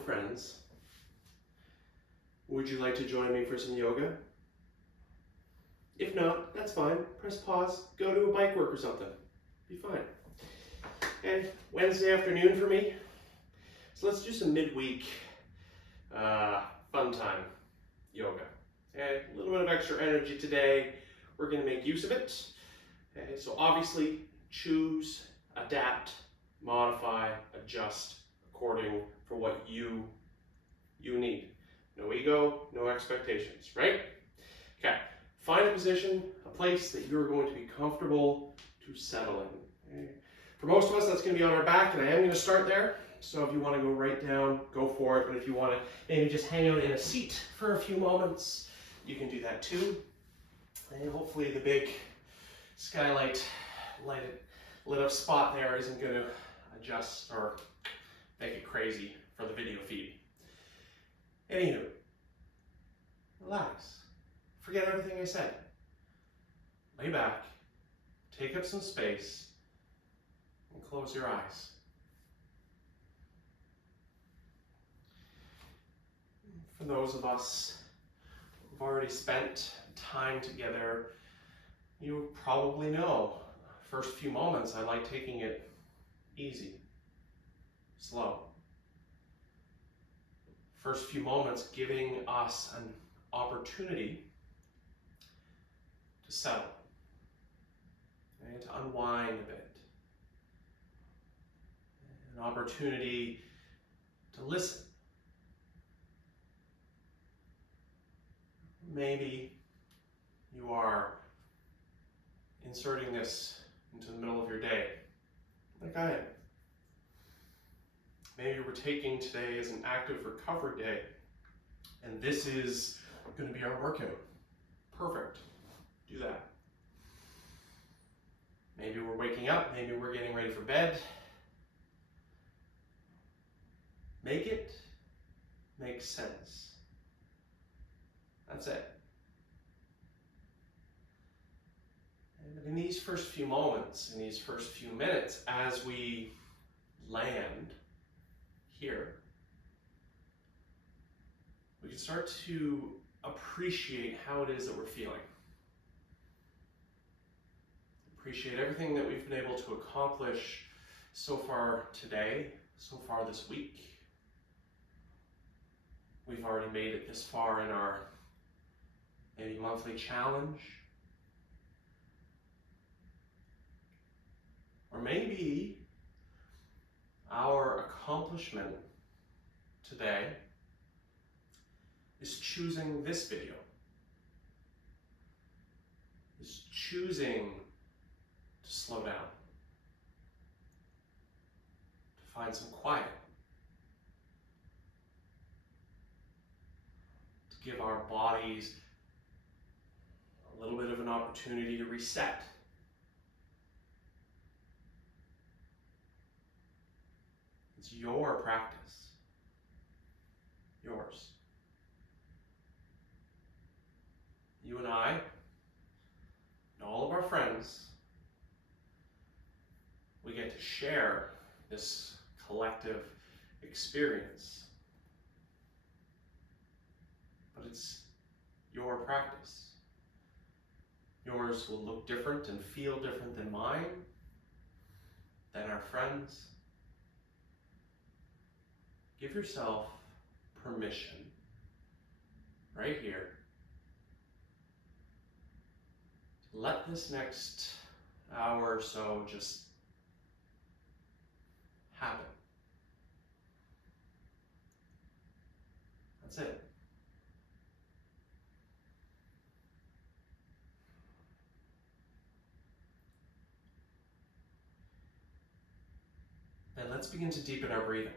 friends. Would you like to join me for some yoga? If not, that's fine. Press pause, go to a bike work or something. Be fine. And Wednesday afternoon for me. So let's do some midweek fun time yoga. Okay, a little bit of extra energy today. We're going to make use of it. Okay, so obviously choose, adapt, modify, adjust according for what you need. No ego, no expectations, right? Okay, find a position, a place that you're going to be comfortable to settle in. Okay? For most of us, that's going to be on our back, and I am going to start there. So if you want to go right down, go for it. But if you want to maybe just hang out in a seat for a few moments, you can do that too. And hopefully the big skylight lit up spot there isn't going to adjust or make it crazy for the video feed. Anywho, relax. Forget everything I said. Lay back, take up some space, and close your eyes. For those of us who've already spent time together, you probably know, first few moments I like taking it easy, slow. First few moments giving us an opportunity to settle, and to unwind a bit. An opportunity to listen. Maybe you are inserting this into the middle of your day, like I am. Maybe we're taking today as an active recovery day, and this is going to be our workout. Perfect. Do that. Maybe we're waking up, maybe we're getting ready for bed. Make it make sense. That's it. And in these first few moments, in these first few minutes, as we land here, we can start to appreciate how it is that we're feeling. Appreciate everything that we've been able to accomplish so far today, so far this week. We've already made it this far in our maybe monthly challenge. Or maybe our accomplishment today is choosing this video, is choosing to slow down, to find some quiet, to give our bodies a little bit of an opportunity to reset. It's your practice, yours. You and I, and all of our friends, we get to share this collective experience. But it's your practice. Yours will look different and feel different than mine, than our friends. Give yourself permission, right here, to let this next hour or so just happen. That's it. And let's begin to deepen our breathing.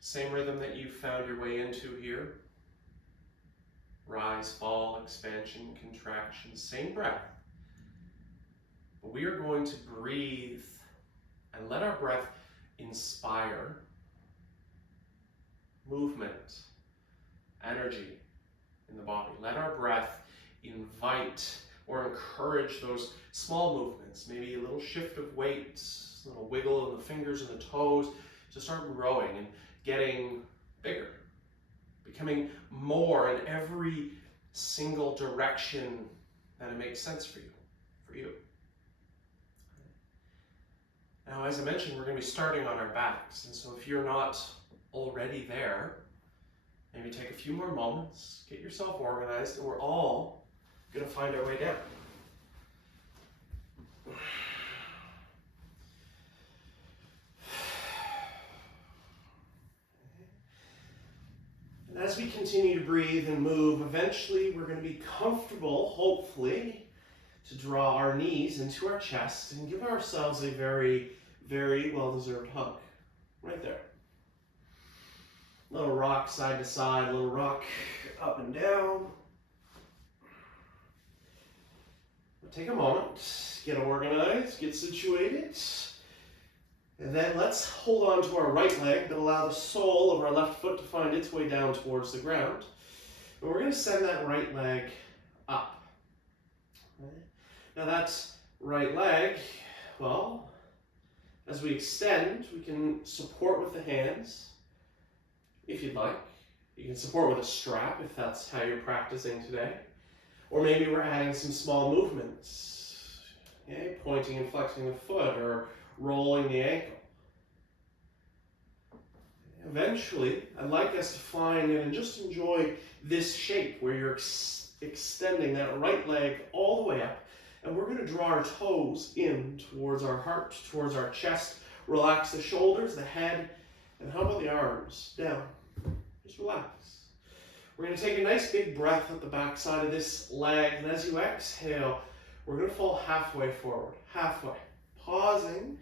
Same rhythm that you found your way into here. Rise, fall, expansion, contraction, same breath. But we are going to breathe and let our breath inspire movement, energy in the body. Let our breath invite or encourage those small movements, maybe a little shift of weight, a little wiggle in the fingers and the toes to start growing and getting bigger, becoming more in every single direction that it makes sense for you. Now, as I mentioned, we're going to be starting on our backs, and so if you're not already there, maybe take a few more moments, get yourself organized, and we're all going to find our way down. And as we continue to breathe and move, eventually we're going to be comfortable, hopefully, to draw our knees into our chest and give ourselves a very, very well-deserved hug. Right there. Little rock side to side, little rock up and down. Take a moment, get organized, get situated. And then let's hold on to our right leg, but allow the sole of our left foot to find its way down towards the ground. And we're going to send that right leg up. Okay. Now that right leg, well, as we extend, we can support with the hands, if you'd like. You can support with a strap, if that's how you're practicing today. Or maybe we're adding some small movements, okay? Pointing and flexing the foot, or rolling the ankle. Eventually, I'd like us to find and just enjoy this shape where you're extending that right leg all the way up, and we're going to draw our toes in towards our heart, towards our chest. Relax the shoulders, the head, and how about the arms? Down. Just relax. We're going to take a nice big breath at the back side of this leg, and as you exhale, we're going to fall halfway forward, halfway, pausing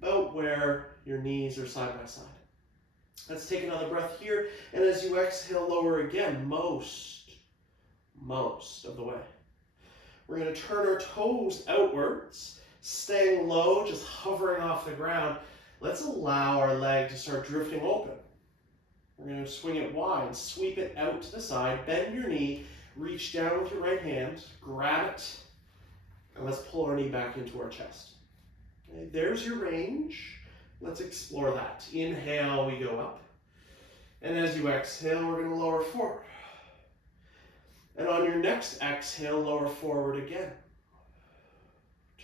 about where your knees are side by side. Let's take another breath here, and as you exhale, lower again, most of the way. We're going to turn our toes outwards, staying low, just hovering off the ground. Let's allow our leg to start drifting open. We're going to swing it wide, sweep it out to the side, bend your knee, reach down with your right hand, grab it, and let's pull our knee back into our chest. Okay, there's your range. Let's explore that. Inhale, we go up. And as you exhale, we're going to lower forward. And on your next exhale, lower forward again.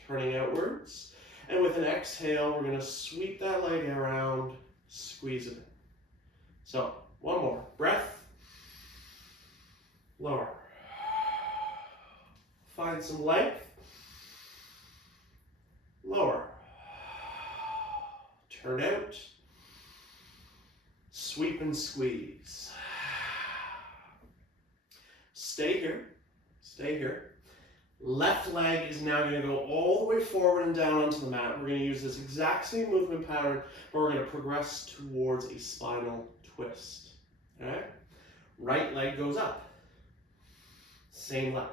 Turning outwards. And with an exhale, we're going to sweep that leg around, squeeze it in. So, one more. Breath. Lower. Find some length. Lower. Turn out. Sweep and squeeze. Stay here. Stay here. Left leg is now going to go all the way forward and down onto the mat. We're going to use this exact same movement pattern, but we're going to progress towards a spinal twist. Okay? Right leg goes up. Same leg.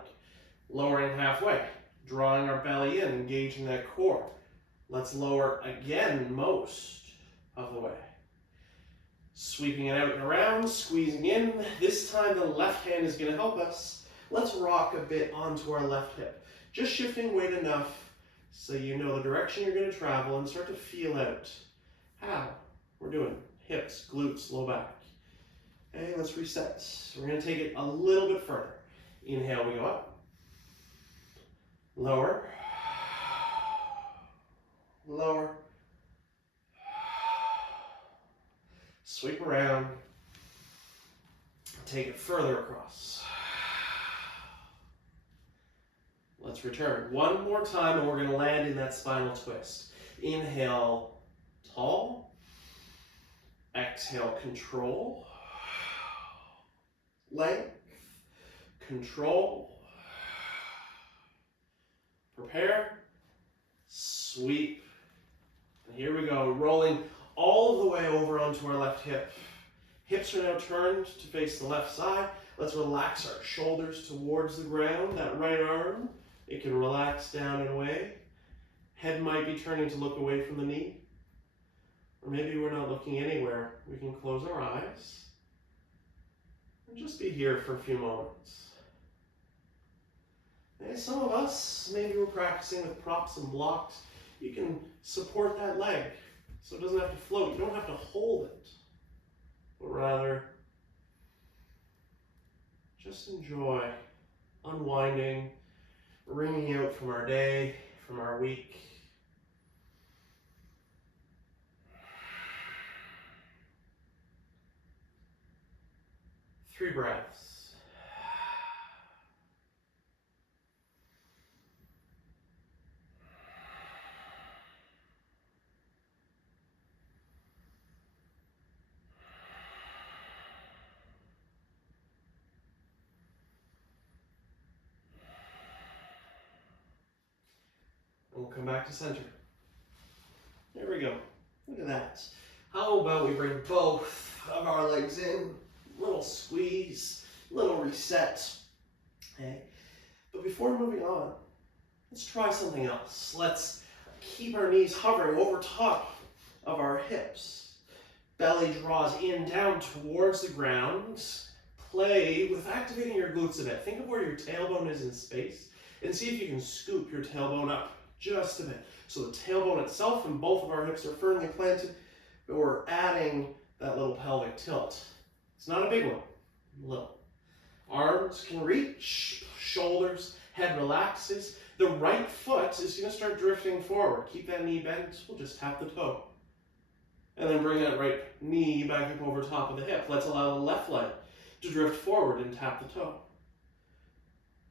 Lowering halfway. Drawing our belly in, engaging that core. Let's lower again most of the way. Sweeping it out and around, squeezing in. This time the left hand is going to help us. Let's rock a bit onto our left hip. Just shifting weight enough so you know the direction you're going to travel and start to feel out how we're doing. Hips, glutes, low back. Okay, let's reset. We're going to take it a little bit further. Inhale, we go up. Lower. Lower. Sweep around. Take it further across. Let's return. One more time and we're going to land in that spinal twist. Inhale, tall. Exhale, control. Length. Control. Prepare. Sweep. And here we go. Rolling all the way over onto our left hip. Hips are now turned to face the left side. Let's relax our shoulders towards the ground. That right arm, it can relax down and away. Head might be turning to look away from the knee. Or maybe we're not looking anywhere. We can close our eyes and just be here for a few moments. And some of us, maybe we're practicing with props and blocks. You can support that leg so it doesn't have to float. You don't have to hold it, but rather just enjoy unwinding, wringing out from our day, from our week. Three breaths. And we'll come back to center. There we go. Look at that. How about we bring both of our legs in? Little squeeze, little reset. Okay. But before moving on, let's try something else. Let's keep our knees hovering over top of our hips. Belly draws in, down towards the ground. Play with activating your glutes a bit. Think of where your tailbone is in space and see if you can scoop your tailbone up just a bit. So the tailbone itself and both of our hips are firmly planted, but we're adding that little pelvic tilt. It's not a big one, little. Arms can reach, shoulders, head relaxes. The right foot is going to start drifting forward. Keep that knee bent. We'll just tap the toe. And then bring that right knee back up over top of the hip. Let's allow the left leg to drift forward and tap the toe.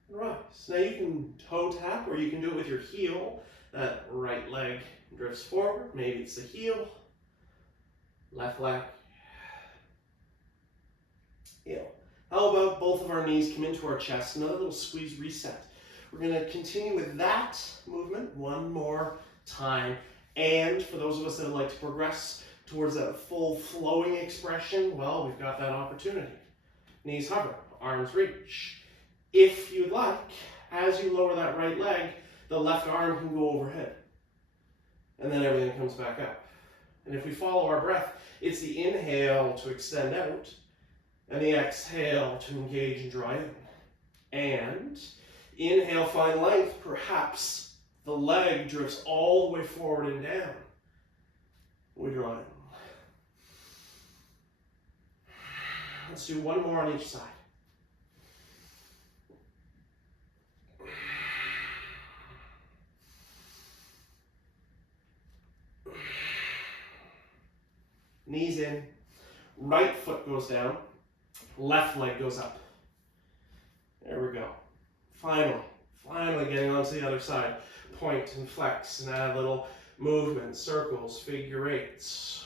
Right. So now you can toe tap, or you can do it with your heel. That right leg drifts forward. Maybe it's the heel. Left leg. Heel. How about both of our knees come into our chest? Another little squeeze reset. We're going to continue with that movement one more time. And for those of us that would like to progress towards that full flowing expression, well, we've got that opportunity. Knees hover, arms reach. If you'd like, as you lower that right leg, the left arm can go overhead. And then everything comes back up. And if we follow our breath, it's the inhale to extend out, and the exhale to engage and draw in. And inhale, find length. Perhaps the leg drifts all the way forward and down. We draw in. Let's do one more on each side. Knees in, right foot goes down, left leg goes up. There we go. Finally getting onto the other side. Point and flex and add little movement, circles, figure eights.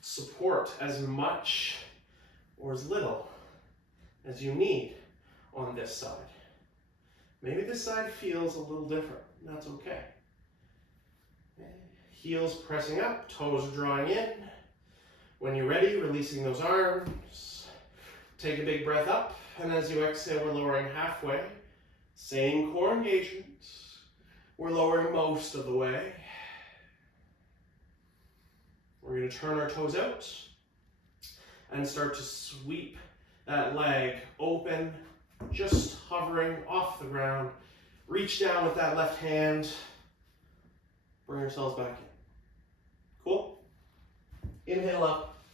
Support as much or as little as you need on this side. Maybe this side feels a little different. That's okay. Heels pressing up, toes drawing in. When you're ready, releasing those arms. Take a big breath up, and as you exhale, we're lowering halfway. Same core engagement. We're lowering most of the way. We're going to turn our toes out and start to sweep that leg open, just hovering off the ground. Reach down with that left hand. Bring yourselves back in. Cool? Inhale up.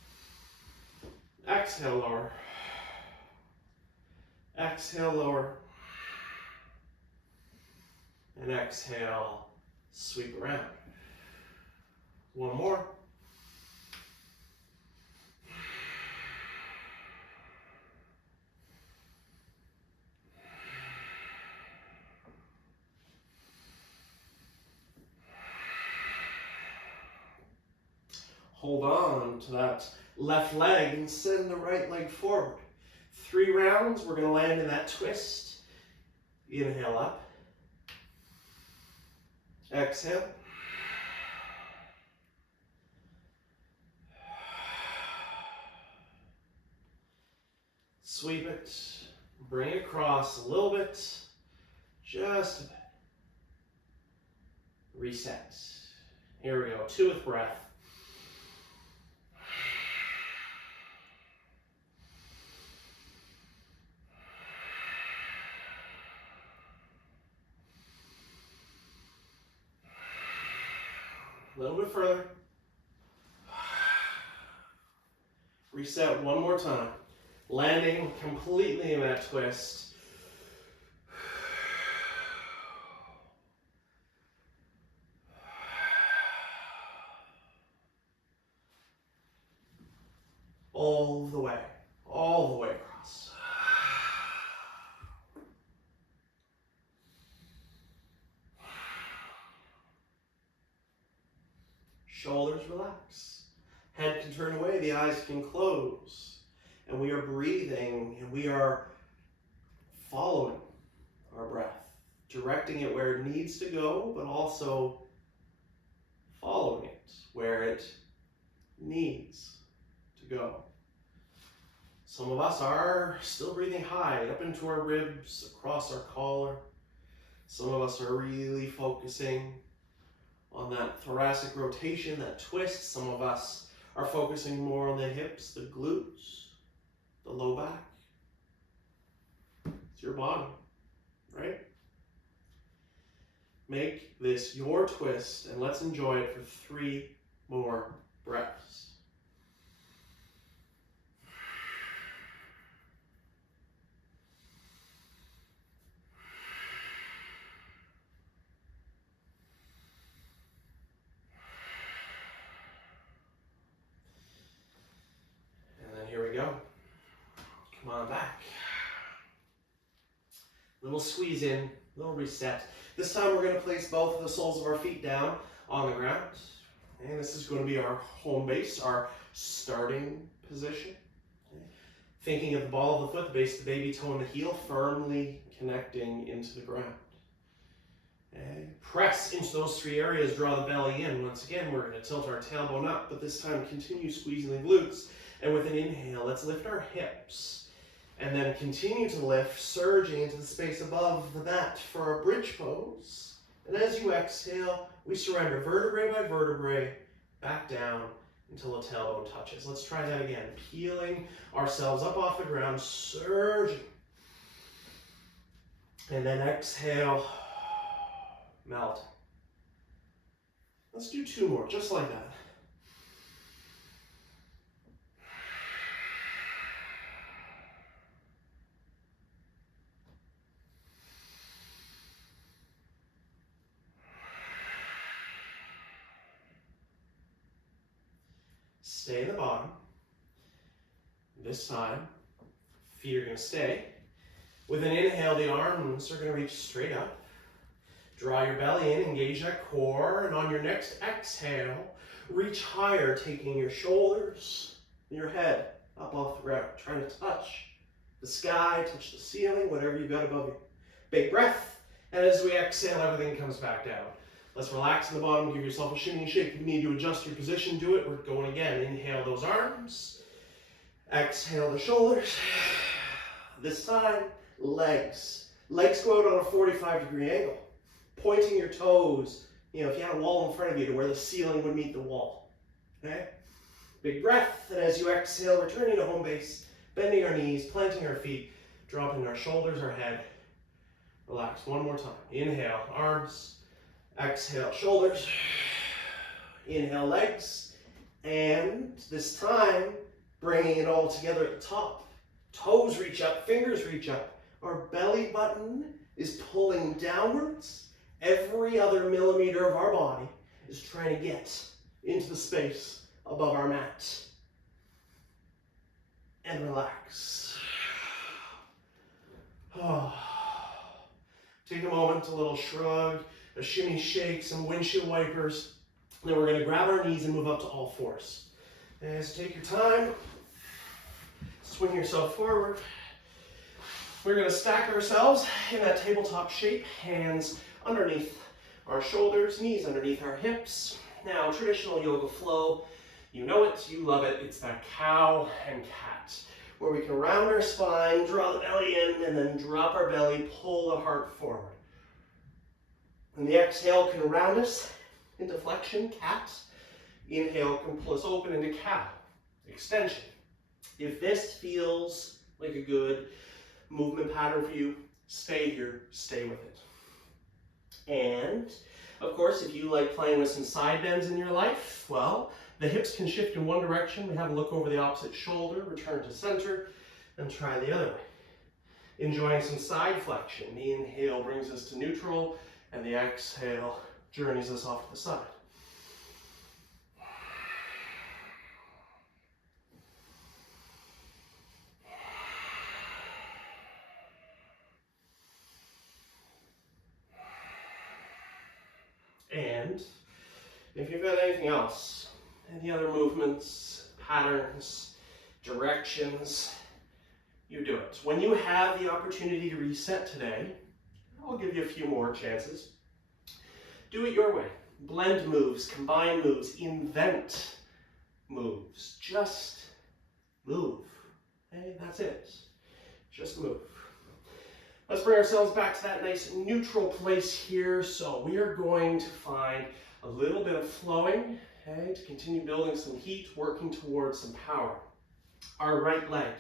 Exhale, lower. Exhale, lower. And exhale, sweep around. One more. Hold on to that left leg and send the right leg forward. 3 rounds, we're going to land in that twist. Inhale up. Exhale. Sweep it. Bring it across a little bit. Just a bit. Reset. Here we go. 2 with breath. A little bit further. Reset one more time. Landing completely in that twist. All the way across. Shoulders relax. Head can turn away, the eyes can close. And we are breathing and we are following our breath, directing it where it needs to go, but also following it where it needs to go. Some of us are still breathing high, up into our ribs, across our collar. Some of us are really focusing on that thoracic rotation, that twist. Some of us are focusing more on the hips, the glutes, the low back. It's your body, right? Make this your twist and let's enjoy it for 3 more breaths. Here we go. Come on back. Little squeeze in, little reset. This time we're going to place both of the soles of our feet down on the ground. And this is going to be our home base, our starting position. Thinking of the ball of the foot, the base of the baby toe and the heel, firmly connecting into the ground. Press into those 3 areas, draw the belly in. Once again, we're going to tilt our tailbone up, but this time continue squeezing the glutes. And with an inhale, let's lift our hips. And then continue to lift, surging into the space above the mat for our bridge pose. And as you exhale, we surrender vertebrae by vertebrae back down until the tailbone touches. Let's try that again. Peeling ourselves up off the ground, surging. And then exhale, melt. Let's do 2 more, just like that. Stay in the bottom. This time, feet are going to stay. With an inhale, the arms are going to reach straight up. Draw your belly in, engage that core, and on your next exhale, reach higher, taking your shoulders and your head up off the ground, trying to touch the sky, touch the ceiling, whatever you've got above you. Big breath, and as we exhale, everything comes back down. Let's relax in the bottom, give yourself a shimmy and shake. If you need to adjust your position, do it. We're going again. Inhale those arms. Exhale the shoulders. This time, legs. Legs go out on a 45-degree angle. Pointing your toes, if you had a wall in front of you to where the ceiling would meet the wall. Okay? Big breath, and as you exhale, returning to home base, bending our knees, planting our feet, dropping our shoulders, our head. Relax, one more time. Inhale, arms. Exhale, shoulders. Inhale, legs. And this time, bringing it all together at the top. Toes reach up, fingers reach up. Our belly button is pulling downwards. Every other millimeter of our body is trying to get into the space above our mat. And relax. Oh. Take a moment, a little shrug, a shimmy shake, some windshield wipers. Then we're going to grab our knees and move up to all fours. And so take your time. Swing yourself forward. We're going to stack ourselves in that tabletop shape, hands underneath our shoulders, knees underneath our hips. Now, traditional yoga flow, you know it, you love it. It's that cow and cat, where we can round our spine, draw the belly in, and then drop our belly, pull the heart forward. And the exhale can round us into flexion, cat. Inhale can pull us open into cow, extension. If this feels like a good movement pattern for you, stay here, stay with it. And Of course, if you like playing with some side bends in your life, well, the hips can shift in one direction. We have a look over the opposite shoulder, return to center, and try the other way. Enjoying some side flexion. The inhale brings us to neutral, and the exhale journeys us off to the side. And if you've got anything else, any other movements, patterns, directions, you do it. When you have the opportunity to reset today, I'll give you a few more chances. Do it your way. Blend moves, combine moves, invent moves. Just move. Okay, that's it. Just move. Let's bring ourselves back to that nice neutral place here. So we are going to find a little bit of flowing, okay, to continue building some heat, working towards some power. Our right leg.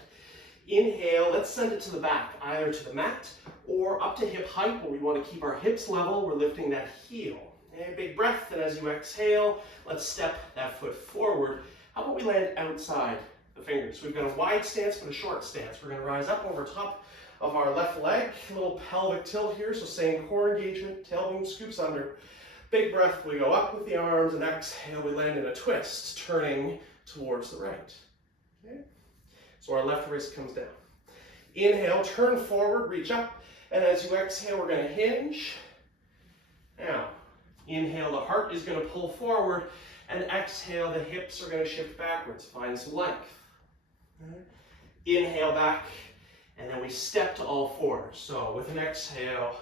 Inhale, let's send it to the back, either to the mat or up to hip height where we want to keep our hips level. We're lifting that heel. Okay, big breath, and as you exhale, let's step that foot forward. How about we land outside the fingers? We've got a wide stance but a short stance. We're going to rise up over top of our left leg, a little pelvic tilt here, so same core engagement, tailbone scoops under. Big breath, we go up with the arms, and exhale, we land in a twist, turning towards the right. Okay? So our left wrist comes down. Inhale, turn forward, reach up, and as you exhale, we're going to hinge. Now, inhale, the heart is going to pull forward, and exhale, the hips are going to shift backwards. Find some length. Okay? Inhale back, and then we step to all fours. So with an exhale,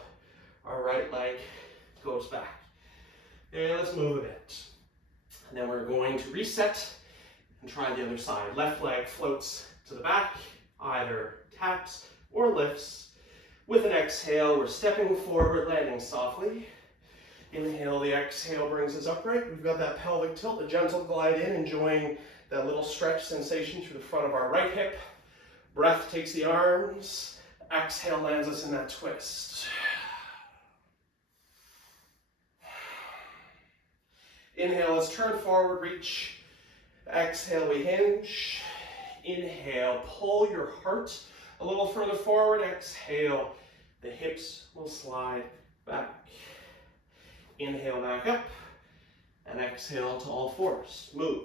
our right leg goes back. Okay, let's move a bit. And then we're going to reset and try the other side. Left leg floats to the back, either taps or lifts. With an exhale, we're stepping forward, landing softly. Inhale, the exhale brings us upright. We've got that pelvic tilt, a gentle glide in, enjoying that little stretch sensation through the front of our right hip. Breath takes the arms. Exhale lands us in that twist. Inhale, let's turn forward, reach. Exhale, we hinge. Inhale, pull your heart a little further forward. Exhale, the hips will slide back. Inhale back up, and exhale to all fours. Move.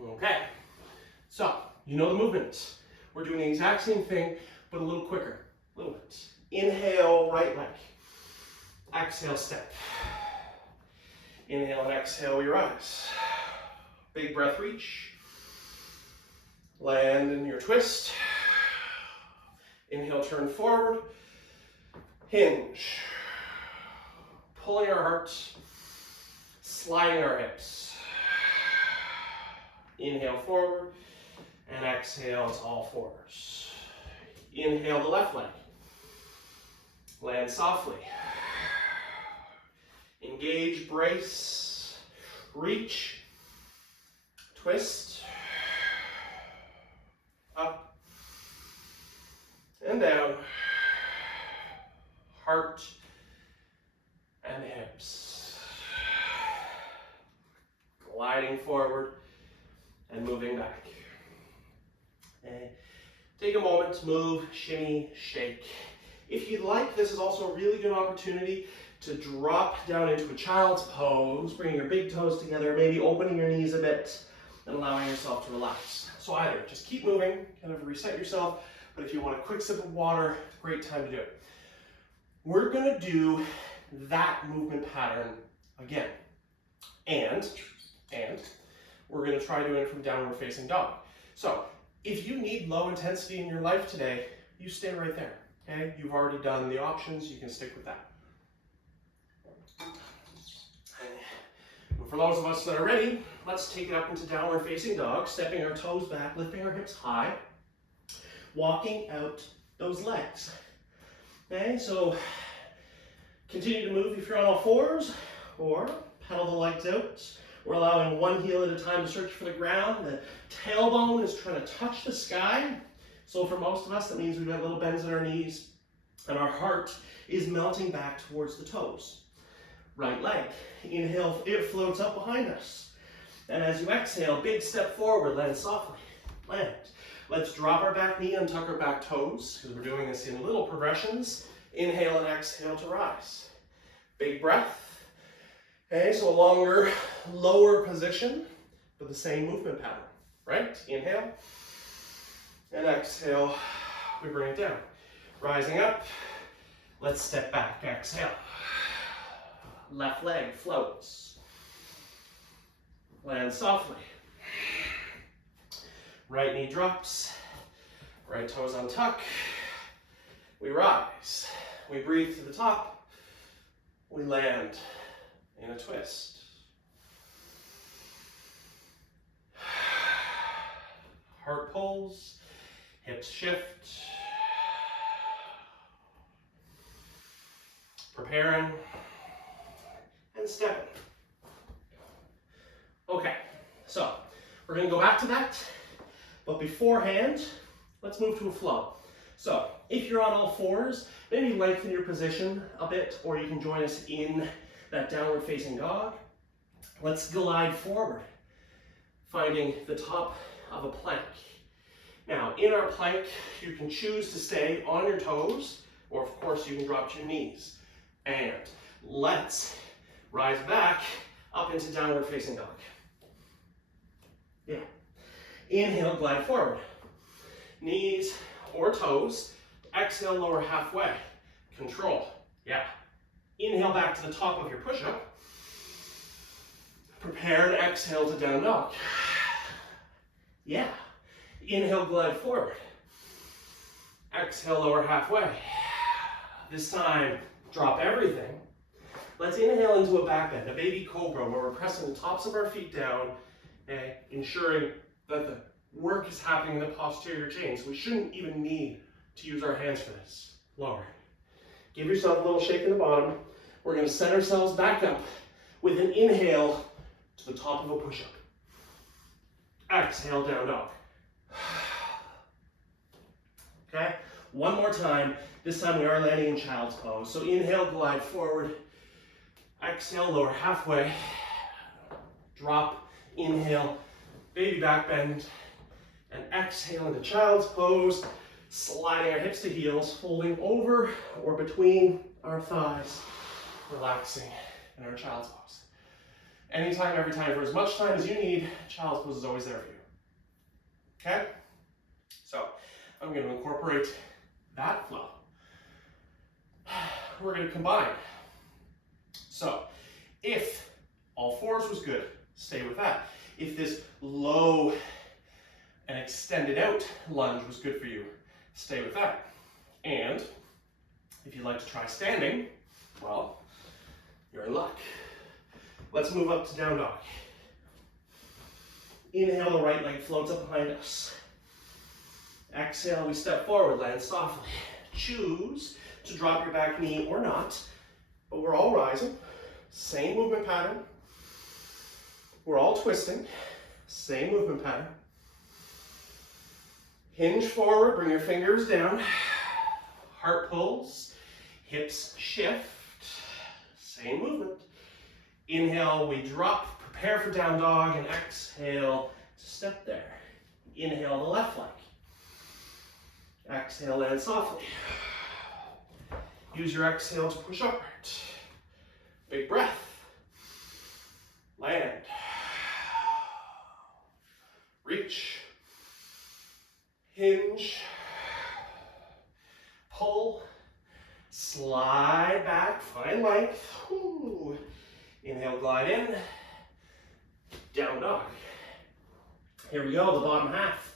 Okay, so you know the movement. We're doing the exact same thing, but a little quicker. A little bit. Inhale, right leg. Exhale, step. Inhale and exhale, we rise. Big breath, reach. Land in your twist. Inhale, turn forward. Hinge. Pulling our heart, sliding our hips. Inhale forward, and exhale to all fours. Inhale the left leg. Land softly. Engage, brace, reach, twist, up, and down, heart, and hips. Gliding forward and moving back. Okay. Take a moment to move, shimmy, shake. If you'd like, this is also a really good opportunity to drop down into a child's pose, bringing your big toes together, maybe opening your knees a bit, and allowing yourself to relax. So either just keep moving, kind of reset yourself, but if you want a quick sip of water, great time to do it. We're gonna do that movement pattern again. And we're gonna try doing it from downward facing dog. So if you need low intensity in your life today, you stay right there, okay? You've already done the options, you can stick with that. For those of us that are ready, let's take it up into downward facing dog, stepping our toes back, lifting our hips high, walking out those legs. Okay, so continue to move if you're on all fours, or pedal the legs out. We're allowing one heel at a time to search for the ground. The tailbone is trying to touch the sky. So for most of us, that means we've got little bends in our knees, And our heart is melting back towards the toes. Right leg, inhale, it floats up behind us. And as you exhale, big step forward, land softly, land. Let's drop our back knee and tuck our back toes, because we're doing this in little progressions. Inhale and exhale to rise. Big breath. Okay, so a longer, lower position, but the same movement pattern, right? Inhale and exhale, we bring it down. Rising up, let's step back, exhale. Left leg floats. Land softly. Right knee drops. Right toes untuck. We rise. We breathe to the top. We land in a twist. Heart pulls. Hips shift. Preparing. And stepping. Okay, so we're going to go back to that, but beforehand, let's move to a flow. So if you're on all fours, maybe lengthen your position a bit, or you can join us in that downward facing dog. Let's glide forward, finding the top of a plank. Now, in our plank, you can choose to stay on your toes, or of course you can drop to your knees. And let's rise back up into downward facing dog. Yeah. Inhale, glide forward. Knees or toes. Exhale, lower halfway. Control. Yeah. Inhale back to the top of your push-up. Prepare and exhale to down dog. Yeah. Inhale, glide forward. Exhale, lower halfway. This time, drop everything. Let's inhale into a back bend, a baby cobra, where we're pressing the tops of our feet down, okay, ensuring that the work is happening in the posterior chain. So we shouldn't even need to use our hands for this. Lower. Give yourself a little shake in the bottom. We're going to set ourselves back up with an inhale to the top of a push-up. Exhale, down dog. Okay, one more time. This time we are landing in child's pose. So inhale, glide forward. Exhale, lower halfway. Drop, inhale, baby back bend. And exhale into child's pose, sliding our hips to heels, folding over or between our thighs, relaxing in our child's pose. Anytime, every time, for as much time as you need, child's pose is always there for you. Okay? So, I'm going to incorporate that flow. We're going to combine. So, if all fours was good, stay with that. If this low and extended out lunge was good for you, stay with that. And if you'd like to try standing, well, you're in luck. Let's move up to down dog. Inhale, the right leg floats up behind us. Exhale, we step forward, land softly. Choose to drop your back knee or not, but we're all rising. Same movement pattern. We're all twisting. Same movement pattern. Hinge forward, bring your fingers down. Heart pulls, hips shift. Same movement. Inhale, we drop, prepare for down dog, and exhale, step there. Inhale the left leg. Exhale, land softly. Use your exhale to push upward. Big breath. Land. Reach. Hinge. Pull. Slide back, find length. Ooh. Inhale, glide in. Down dog. Here we go, the bottom half.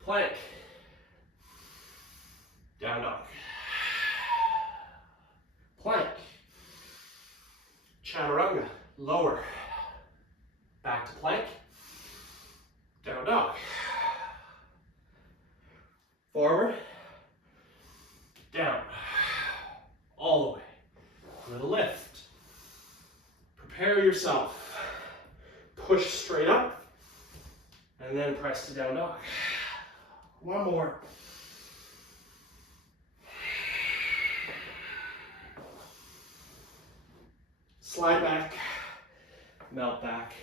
Plank. Down dog. Plank. Chaturanga. Lower. Back to plank. Down dog. Forward. Down. All the way. Little lift. Prepare yourself. Push straight up. And then press to down dog. One more. slide back, melt back,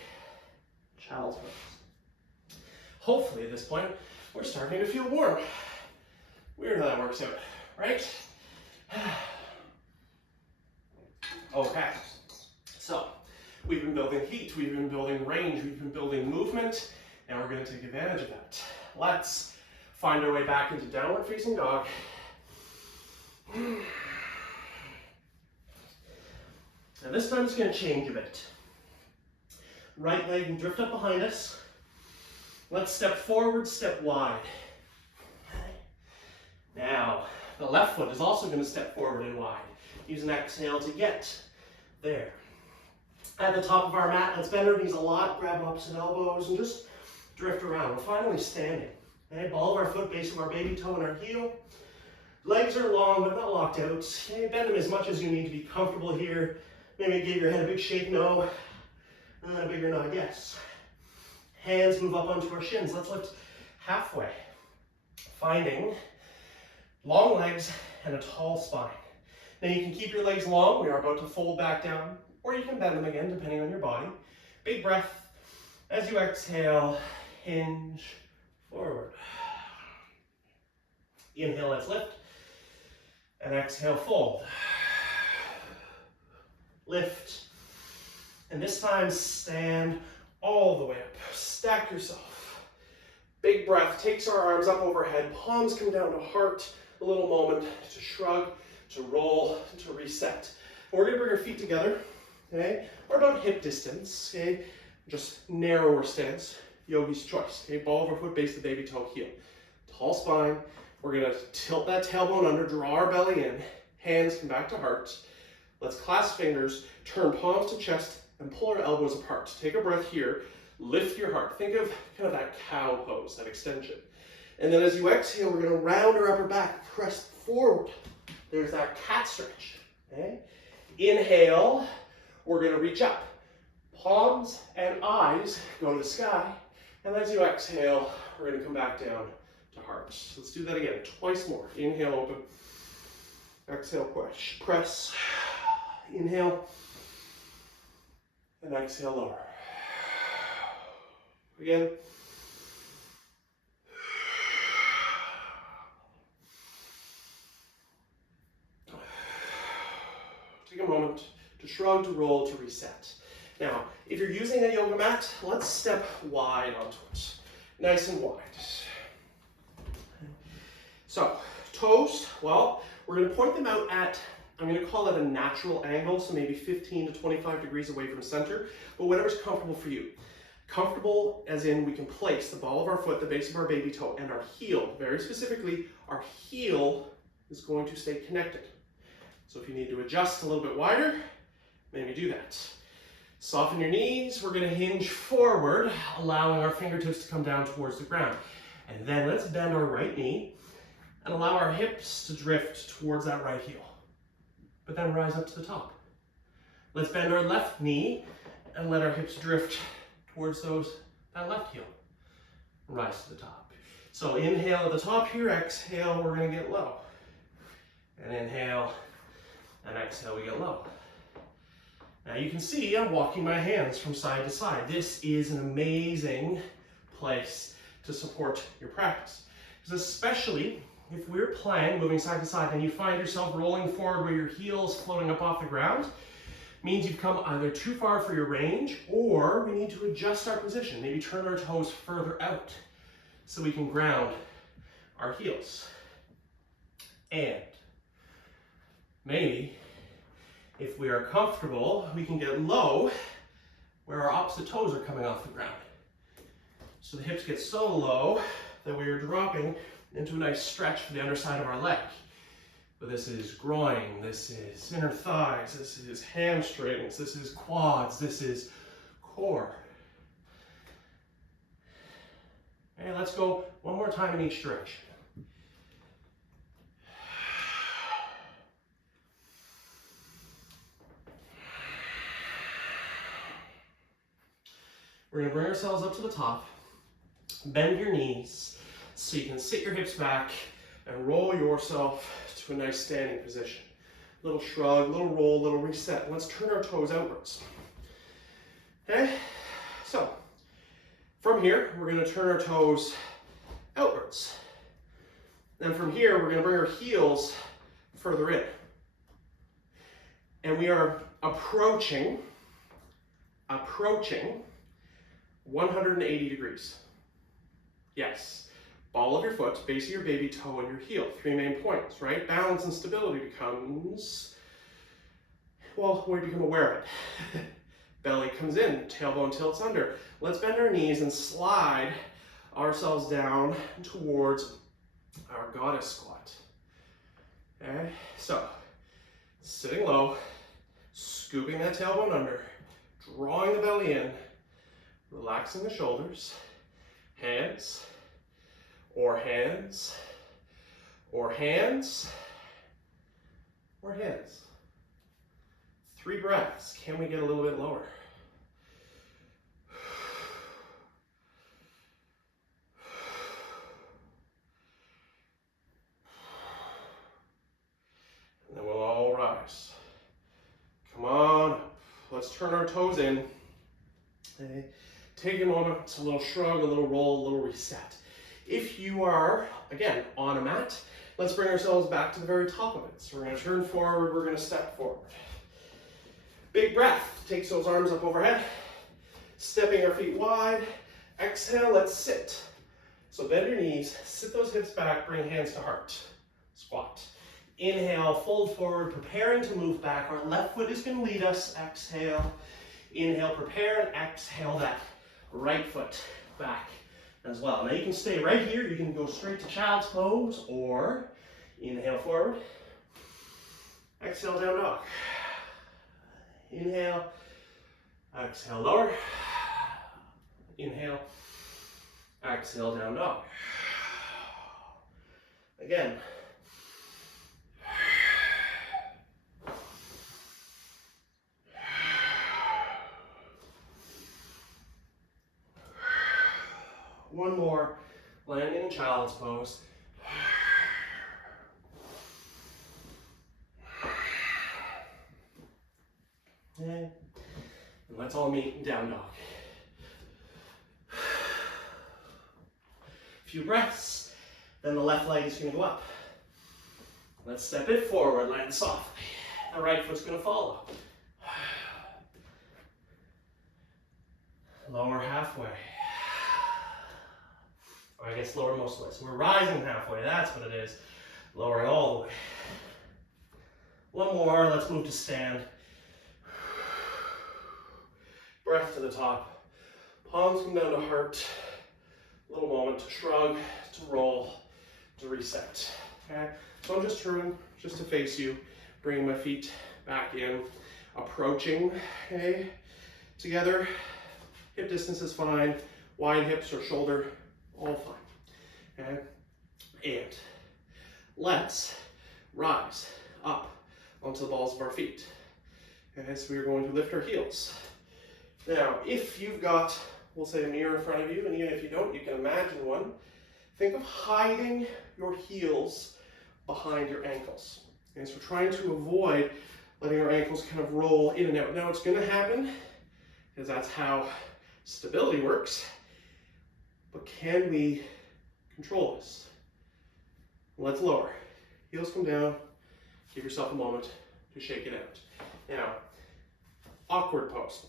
child's pose. Hopefully at this point, we're starting to feel warm. Weird how that works out, right? Okay, so we've been building heat, we've been building range, we've been building movement, and we're going to take advantage of that. Let's find our way back into downward facing dog. And this time it's going to change a bit. Right leg can drift up behind us. Let's step forward, step wide. Now, the left foot is also going to step forward and wide. Use an exhale to get there. At the top of our mat, let's bend our knees a lot, grab opposite elbows, and just drift around. We're finally standing. Okay, ball of our foot, base of our baby toe, and our heel. Legs are long, but not locked out. Okay, bend them as much as you need to be comfortable here. Maybe give your head a big shake, no. And then a bigger nod, yes. Hands move up onto our shins. Let's lift halfway. Finding long legs and a tall spine. Now you can keep your legs long. We are about to fold back down, or you can bend them again, depending on your body. Big breath. As you exhale, hinge forward. Inhale, let's lift. And exhale, fold. Lift. And this time, stand all the way up. Stack yourself. Big breath. Takes our arms up overhead. Palms come down to heart. A little moment to shrug, to roll, to reset. And we're going to bring our feet together. Okay? Or about hip distance. Okay? Just narrower stance. Yogi's choice. Okay? Ball of our foot, base the baby toe, heel. Tall spine. We're going to tilt that tailbone under, draw our belly in. Hands come back to heart. Let's clasp fingers, turn palms to chest, and pull our elbows apart. Take a breath here. Lift your heart. Think of kind of that cow pose, that extension. And then as you exhale, we're going to round our upper back, press forward. There's that cat stretch. Okay? Inhale, we're going to reach up. Palms and eyes go to the sky. And as you exhale, we're going to come back down to heart. So let's do that again, twice more. Inhale, open. Exhale, push. Press. Inhale. And exhale, lower. Again. Take a moment to shrug, to roll, to reset. Now, if you're using a yoga mat, let's step wide onto it. Nice and wide. So, toes, well, we're going to point them out at, I'm going to call it a natural angle, so maybe 15 to 25 degrees away from center, but whatever's comfortable for you. Comfortable as in we can place the ball of our foot, the base of our baby toe, and our heel, very specifically, our heel is going to stay connected. So if you need to adjust a little bit wider, maybe do that. Soften your knees, we're going to hinge forward, allowing our fingertips to come down towards the ground. And then let's bend our right knee and allow our hips to drift towards that right heel. But then rise up to the top. Let's bend our left knee and let our hips drift towards that left heel. Rise to the top. So inhale at the top here, exhale, we're going to get low. And inhale, and exhale, we get low. Now you can see I'm walking my hands from side to side. This is an amazing place to support your practice. Because especially if we're playing, moving side to side, and you find yourself rolling forward where your heel's floating up off the ground, means you've come either too far for your range, or we need to adjust our position. Maybe turn our toes further out so we can ground our heels. And maybe, if we are comfortable, we can get low where our opposite toes are coming off the ground. So the hips get so low that we are dropping into a nice stretch for the underside of our leg. But this is groin, this is inner thighs, this is hamstrings, this is quads, this is core. Okay, let's go one more time in each direction. We're going to bring ourselves up to the top, bend your knees so you can sit your hips back and roll yourself to a nice standing position. little shrug, little roll, little reset. Let's turn our toes outwards. Okay, so from here, we're going to turn our toes outwards. And from here, we're going to bring our heels further in. And we are approaching 180 degrees. Yes, ball of your foot, base of your baby toe, and your heel. 3 main points, right? Balance and stability becomes, well, we become aware of it. Belly comes in, tailbone tilts under. Let's bend our knees and slide ourselves down towards our goddess squat. Okay, so sitting low, scooping that tailbone under, drawing the belly in, relaxing the shoulders, hands, or hands, or hands, or hands. 3 breaths. Can we get a little bit lower? And then we'll all rise. Come on. Let's turn our toes in. Okay. Take a moment. It's a little shrug, a little roll, a little reset. If you are, again, on a mat, let's bring ourselves back to the very top of it. So we're going to turn forward. We're going to step forward. Big breath, takes those arms up overhead, stepping our feet wide. Exhale, let's sit. So bend your knees, sit those hips back, bring hands to heart. Squat. Inhale, fold forward, preparing to move back. Our left foot is going to lead us. Exhale, inhale, prepare, and exhale that right foot back as well. Now you can stay right here. You can go straight to child's pose, or inhale forward. Exhale, down dog. Inhale, exhale, lower. Inhale, exhale, down dog. Again. One more, landing in child's pose. And let's all meet in down dog. A few breaths, then the left leg is going to go up. Let's step it forward, land softly. The right foot's going to follow. Lower halfway. Or I guess lower most of the way. So we're rising halfway, that's what it is. Lowering all the way. One more, let's move to stand. Breath to the top. Palms come down to heart. A little moment to shrug, to roll, to reset. Okay? So I'm just turning, just to face you, bringing my feet back in, approaching, okay? Together. Hip distance is fine. Wide hips or shoulder, all fine. Okay? And let's rise up onto the balls of our feet. Okay, so we're going to lift our heels. Now, if you've got, we'll say, a mirror in front of you, and even if you don't, you can imagine one. Think of hiding your heels behind your ankles. And so we're trying to avoid letting our ankles kind of roll in and out. Now, it's going to happen, because that's how stability works. But can we control this? Let's lower. Heels come down. Give yourself a moment to shake it out. Now, awkward pose.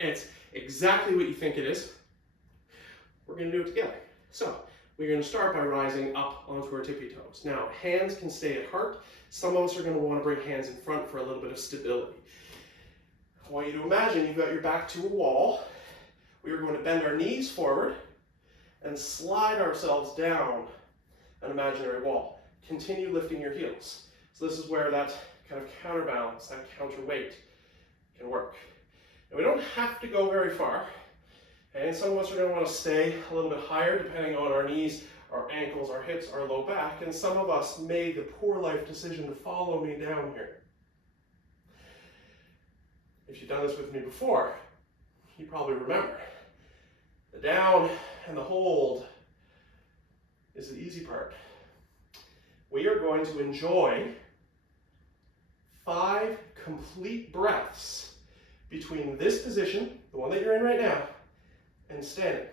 It's exactly what you think it is. We're going to do it together. So, we're going to start by rising up onto our tippy toes. Now, hands can stay at heart. Some of us are going to want to bring hands in front for a little bit of stability. I want you to imagine you've got your back to a wall. We are going to bend our knees forward and slide ourselves down an imaginary wall. Continue lifting your heels. So this is where that kind of counterbalance, that counterweight can work. Now we don't have to go very far. And some of us are going to want to stay a little bit higher depending on our knees, our ankles, our hips, our low back. And some of us made the poor life decision to follow me down here. If you've done this with me before, you probably remember. The down and the hold is the easy part. We are going to enjoy 5 complete breaths between this position, the one that you're in right now, and standing,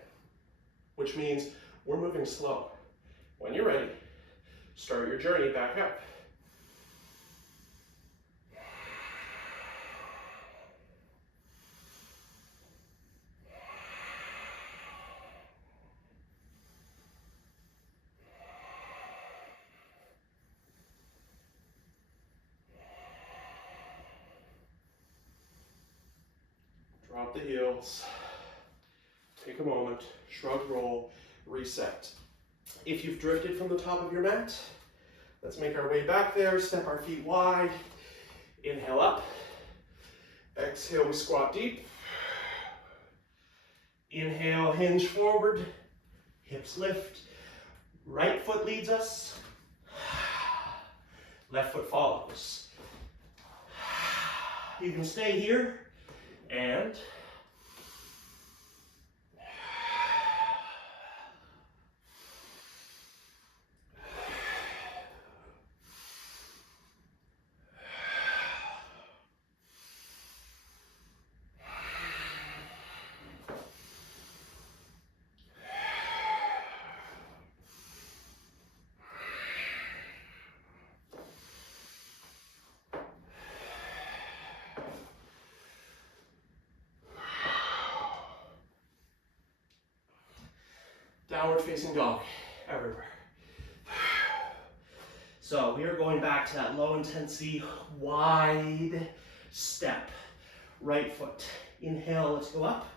which means we're moving slow. When you're ready, start your journey back up. Drop the heels, take a moment, shrug, roll, reset. If you've drifted from the top of your mat, let's make our way back there, step our feet wide, inhale up, exhale, we squat deep. Inhale, hinge forward, hips lift, right foot leads us, left foot follows. You can stay here and downward facing dog everywhere. So we are going back to that low intensity, wide step. Right foot. Inhale, let's go up.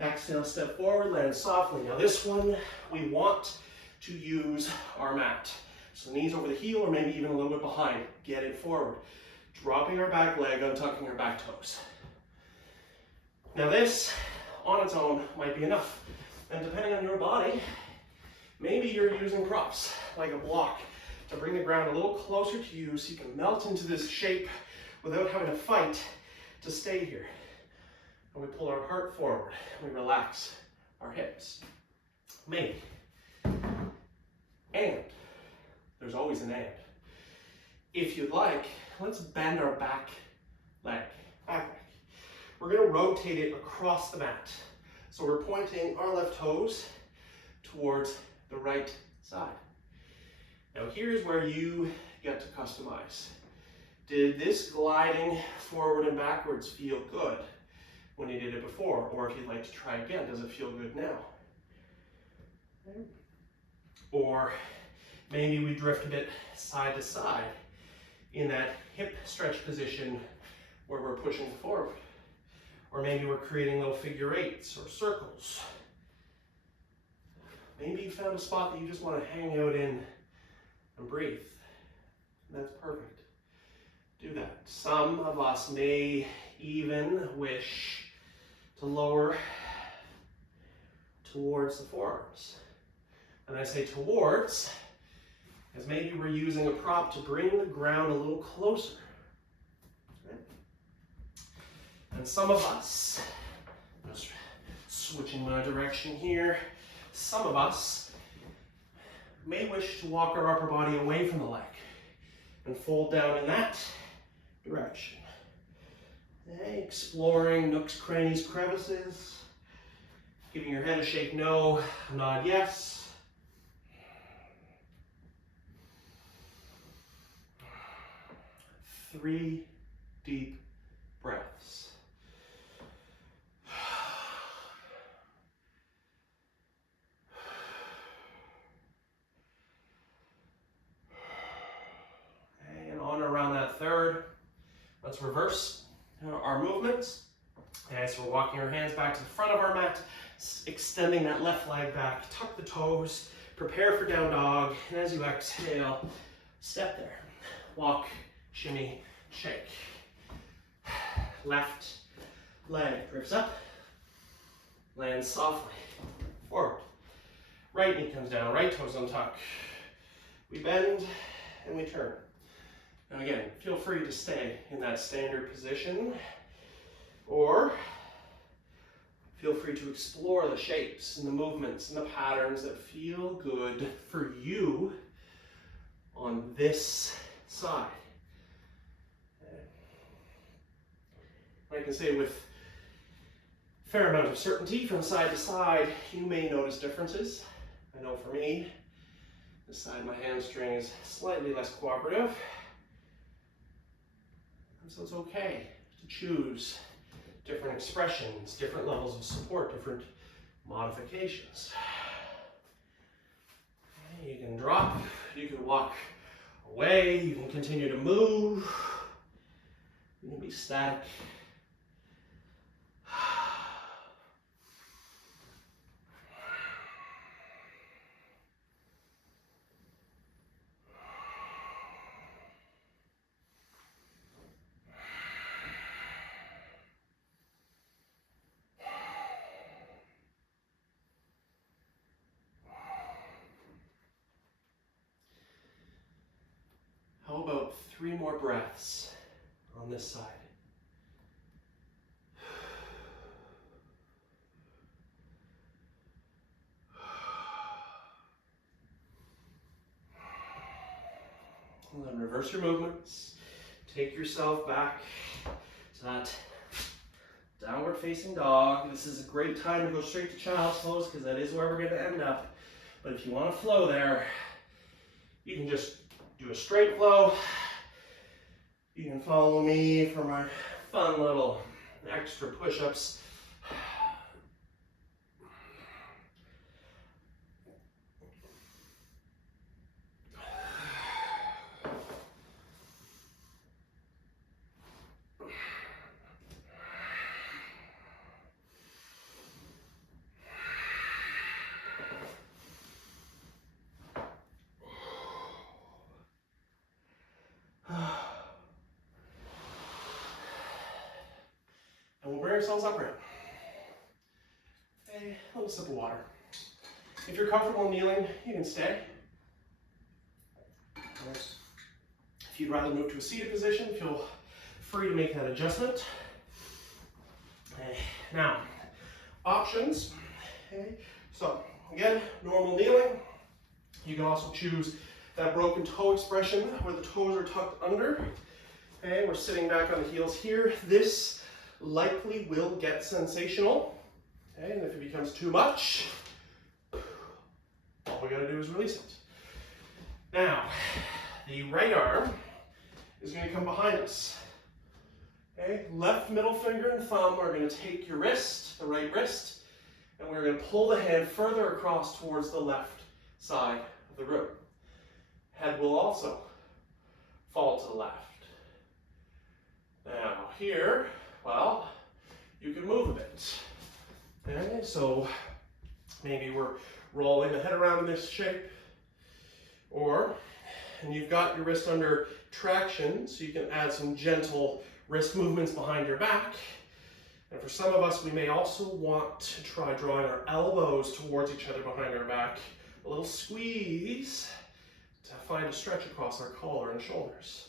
Exhale, step forward, land softly. Now this one, we want to use our mat. So knees over the heel or maybe even a little bit behind. Get it forward. Dropping our back leg, untucking our back toes. Now this, on its own, might be enough. And depending on your body, maybe you're using props, like a block, to bring the ground a little closer to you so you can melt into this shape without having to fight to stay here. And we pull our heart forward, we relax our hips. Maybe. And, there's always an and. If you'd like, let's bend our back leg. We're gonna rotate it across the mat. So we're pointing our left toes towards the right side. Now here's where you get to customize. Did this gliding forward and backwards feel good when you did it before? Or if you'd like to try again, does it feel good now? Or maybe we drift a bit side to side in that hip stretch position where we're pushing forward. Or maybe we're creating little figure eights or circles. Maybe you found a spot that you just want to hang out in and breathe. That's perfect. Do that. Some of us may even wish to lower towards the forearms. And I say towards, as maybe we're using a prop to bring the ground a little closer. And some of us, just switching my direction here, some of us may wish to walk our upper body away from the leg and fold down in that direction. Okay, exploring nooks, crannies, crevices, giving your head a shake no, a nod yes. Three deep breaths. Around that third, let's reverse our movements. Okay, so we're walking our hands back to the front of our mat, extending that left leg back, tuck the toes, prepare for down dog, and as you exhale, step there. Walk, shimmy, shake. Left leg drifts up, lands softly, forward. Right knee comes down, right toes untuck. We bend and we turn. And again, feel free to stay in that standard position, or feel free to explore the shapes and the movements and the patterns that feel good for you on this side. I can say with a fair amount of certainty from side to side, you may notice differences. I know for me, this side of my hamstring is slightly less cooperative. And so it's okay to choose different expressions, different levels of support, different modifications. Okay, you can drop, you can walk away, you can continue to move, you can be static. How about 3 more breaths on this side? And then reverse your movements. Take yourself back to that downward facing dog. This is a great time to go straight to child's pose because that is where we're going to end up. But if you want to flow there, you can just do a straight flow. You can follow me for my fun little extra push-ups. And we'll bring ourselves upright. A little sip of water. If you're comfortable kneeling, you can stay. If you'd rather move to a seated position, feel free to make that adjustment. Okay. Now, options. Okay. So, again, normal kneeling. You can also choose that broken toe expression where the toes are tucked under. Okay, we're sitting back on the heels here. This likely will get sensational. Okay, and if it becomes too much, all we gotta do is release it. Now, the right arm is going to come behind us. Okay, left middle finger and thumb are going to take your wrist, the right wrist, and we're going to pull the hand further across towards the left side of the room. Head will also fall to the left. Now here, well, you can move a bit. Okay, so maybe we're rolling the head around in this shape, and you've got your wrist under traction, so you can add some gentle wrist movements behind your back. And for some of us, we may also want to try drawing our elbows towards each other behind our back. A little squeeze to find a stretch across our collar and shoulders.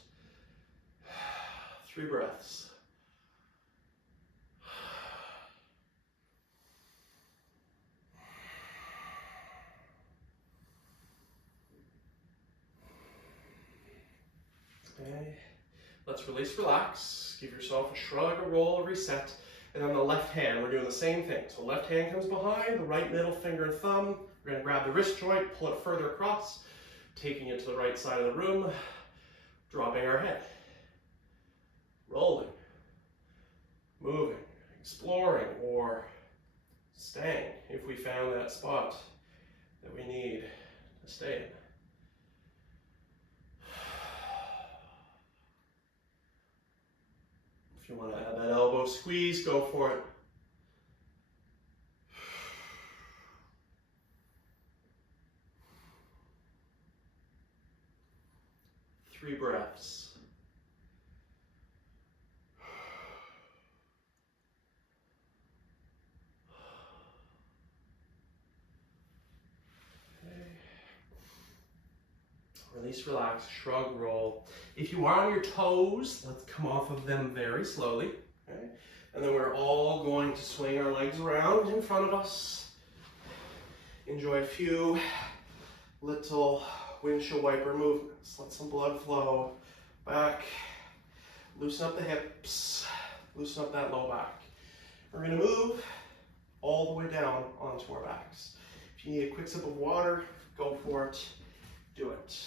3 breaths. Okay. Let's release, relax. Give yourself a shrug, a roll, a reset. And on the left hand, we're doing the same thing. So left hand comes behind, the right middle finger and thumb. We're going to grab the wrist joint, pull it further across, taking it to the right side of the room, dropping our head. Rolling, moving, exploring, or staying if we found that spot that we need to stay in. If you want to add that elbow squeeze, go for it. Three breaths. Release, relax, shrug, roll. If you are on your toes, let's come off of them very slowly. Okay? And then we're all going to swing our legs around in front of us. Enjoy a few little windshield wiper movements. Let some blood flow back. Loosen up the hips. loosen up that low back. We're gonna move all the way down onto our backs. If you need a quick sip of water, go for it, do it.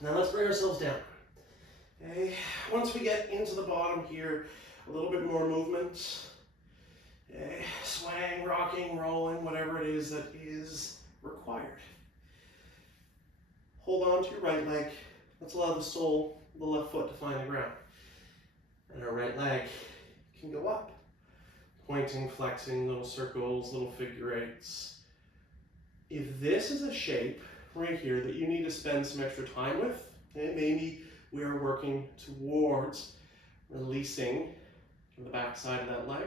Now let's bring ourselves down. Okay, once we get into the bottom here, a little bit more movement. Okay, swaying, rocking, rolling, whatever it is that is required. Hold on to your right leg. Let's allow the sole of the left foot to find the ground. And our right leg can go up. Pointing, flexing, little circles, little figure eights. If this is a shape right here that you need to spend some extra time with, okay, maybe we are working towards releasing the back side of that leg,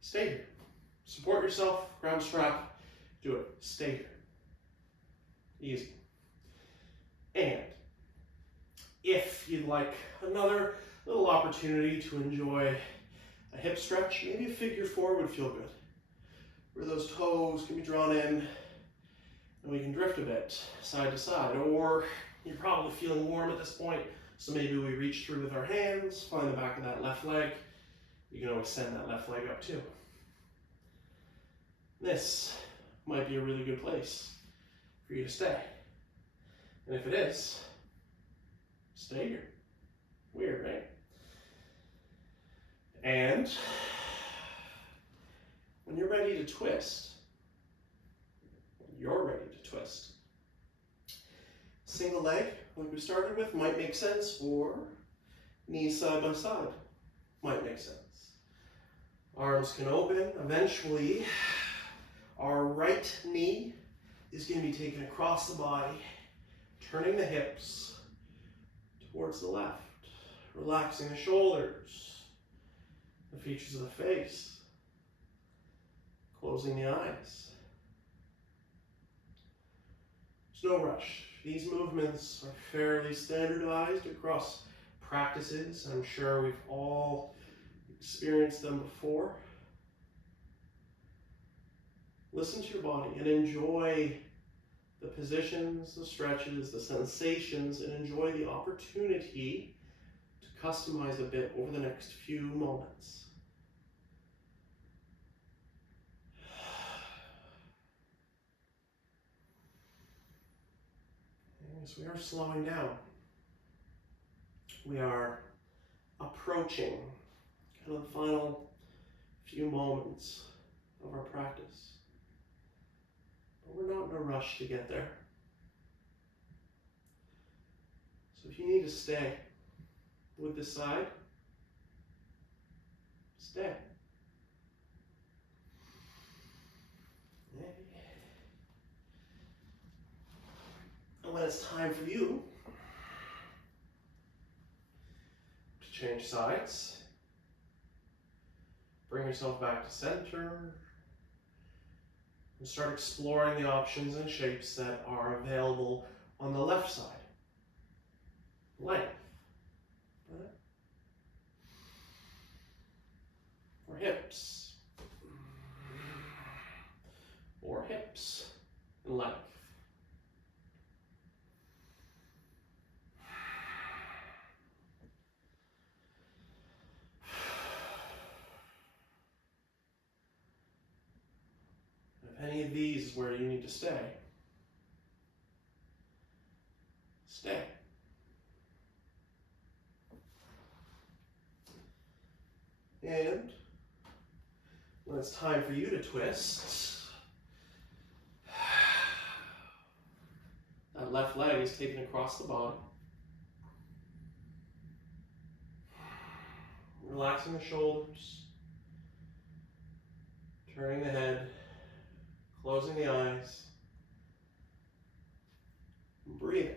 stay here. Support yourself, grab a strap, do it. Stay here. Easy. And if you'd like another little opportunity to enjoy a hip stretch, maybe a figure four would feel good, where those toes can be drawn in and we can drift a bit side to side. Or you're probably feeling warm at this point, so maybe we reach through with our hands, find the back of that left leg. You can always send that left leg up too. This might be a really good place for you to stay. And if it is, stay here. Weird, right? And when you're ready to twist, single leg, like we started with, might make sense, or knees side by side might make sense. Arms can open. Eventually, our right knee is going to be taken across the body, turning the hips towards the left, relaxing the shoulders, the features of the face, closing the eyes. There's no rush. These movements are fairly standardized across practices. I'm sure we've all experienced them before. Listen to your body and enjoy the positions, the stretches, the sensations, and enjoy the opportunity to customize a bit over the next few moments. So we are slowing down. We are approaching kind of the final few moments of our practice. But we're not in a rush to get there. So if you need to stay with this side, stay. And when it's time for you to change sides, bring yourself back to center, and start exploring the options and shapes that are available on the left side. Length, right? Or hips, and length. If any of these is where you need to stay, stay. And when it's time for you to twist, that left leg is taken across the body. Relaxing the shoulders, turning the head, closing the eyes, and breathing.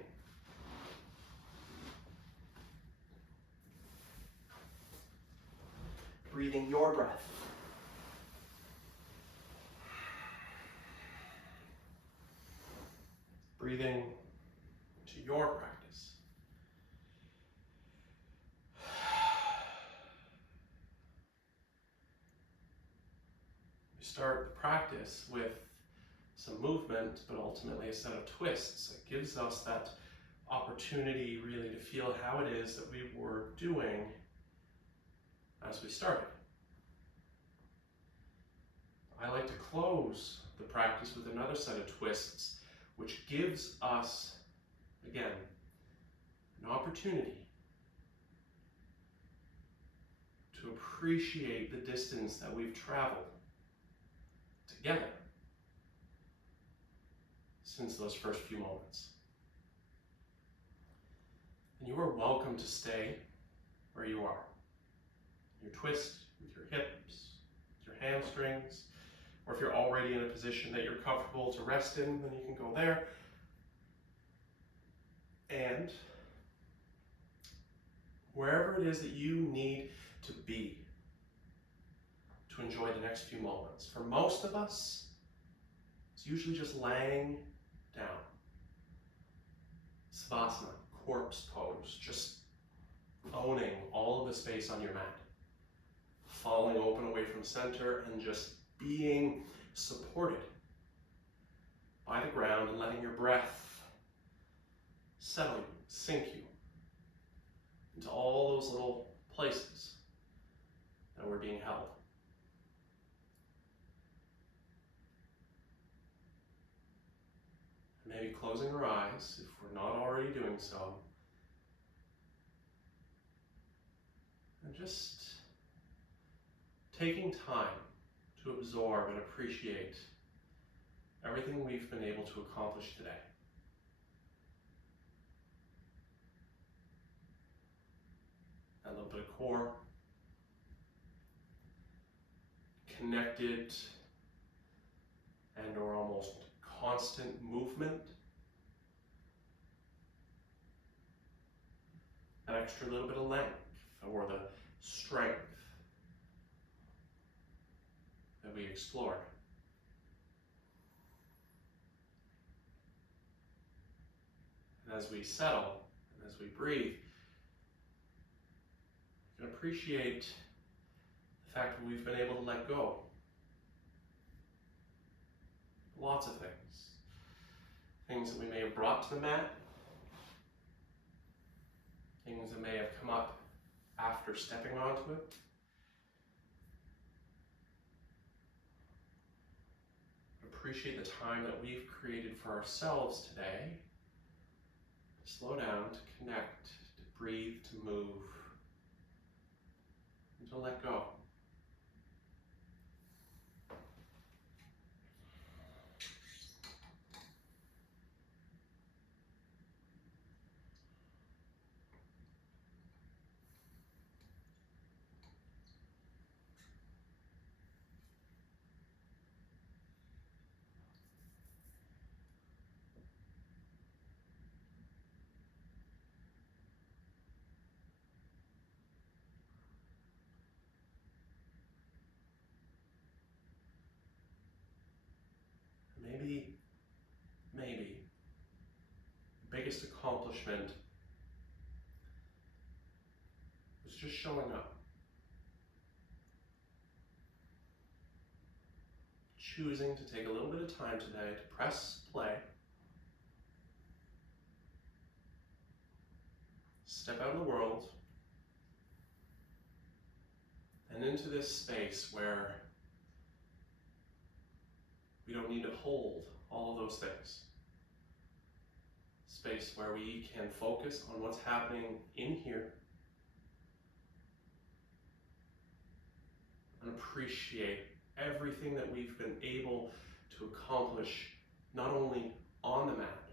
Breathing your breath. Breathing to your practice. We start the practice with some movement, but ultimately a set of twists. It gives us that opportunity really to feel how it is that we were doing as we started. I like to close the practice with another set of twists, which gives us, again, an opportunity to appreciate the distance that we've traveled together since those first few moments. And you are welcome to stay where you are. Your twist with your hips, with your hamstrings, or if you're already in a position that you're comfortable to rest in, then you can go there. And wherever it is that you need to be to enjoy the next few moments. For most of us, it's usually just laying down. Savasana, corpse pose, just owning all of the space on your mat. Falling open away from center and just being supported by the ground and letting your breath settle you, sink you into all those little places that we're being held. Maybe closing our eyes, if we're not already doing so, and just taking time to absorb and appreciate everything we've been able to accomplish today. A little bit of core, connected and or almost constant movement, an extra little bit of length or the strength that we explored. And as we settle, and as we breathe, you can appreciate the fact that we've been able to let go. Lots of things. Things that we may have brought to the mat, things that may have come up after stepping onto it. Appreciate the time that we've created for ourselves today to slow down, to connect, to breathe, to move, and to let go. Maybe the biggest accomplishment was just showing up. Choosing to take a little bit of time today to press play, step out in the world, and into this space where we don't need to hold all of those things. Space where we can focus on what's happening in here and appreciate everything that we've been able to accomplish, not only on the mat,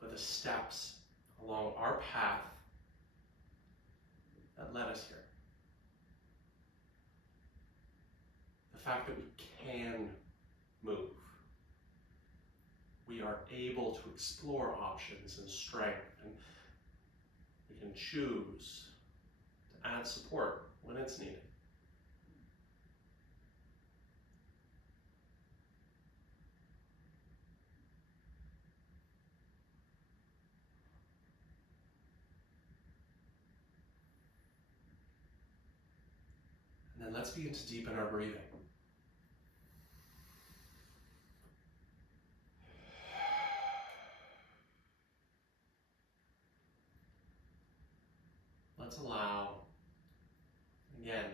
but the steps along our path that led us here. The fact that we can move. We are able to explore options and strength, and we can choose to add support when it's needed. And then let's begin to deepen our breathing. let's allow, again,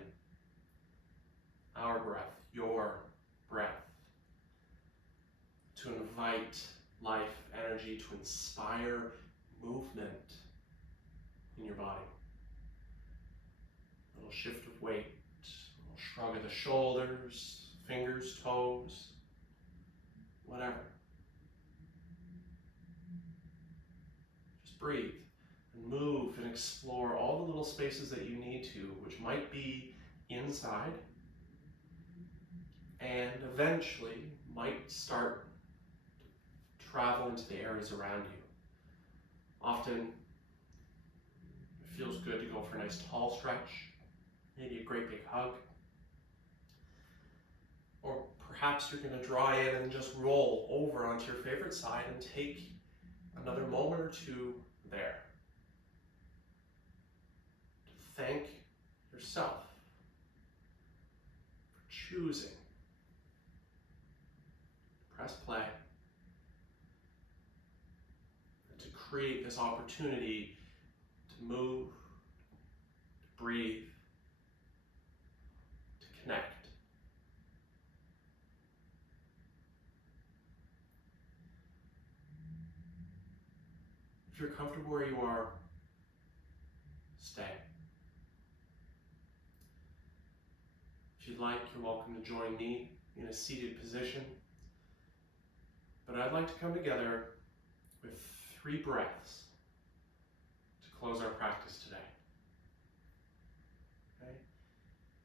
our breath, your breath, to invite life, energy, to inspire movement in your body. A little shift of weight, a little shrug of the shoulders, fingers, toes, whatever. Just breathe and move and explore all the little spaces that you need to, which might be inside and eventually might start to travel into the areas around you. Often it feels good to go for a nice tall stretch, maybe a great big hug. Or perhaps you're going to draw in and just roll over onto your favorite side and take another moment or two there to thank yourself for choosing to press play and to create this opportunity to move, to breathe, to connect. If you're comfortable where you are, stay. If you'd like, you're welcome to join me in a seated position. But I'd like to come together with 3 breaths to close our practice today. Okay?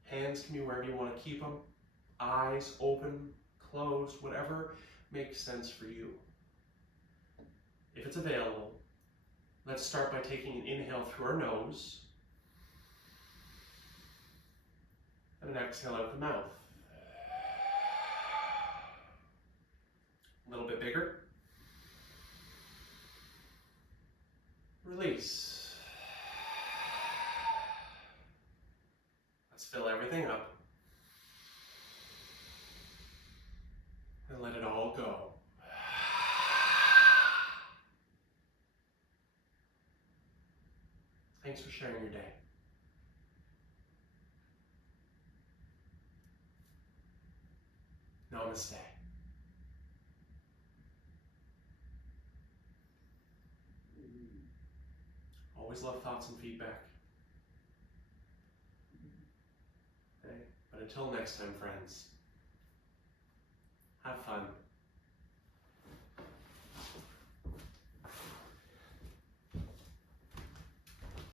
Hands can be wherever you want to keep them. Eyes open, closed, whatever makes sense for you. If it's available, let's start by taking an inhale through our nose and an exhale out the mouth. A little bit bigger. Release. Let's fill everything up and let it all go. Thanks for sharing your day. Namaste. Always love thoughts and feedback. Okay? But until next time, friends, have fun.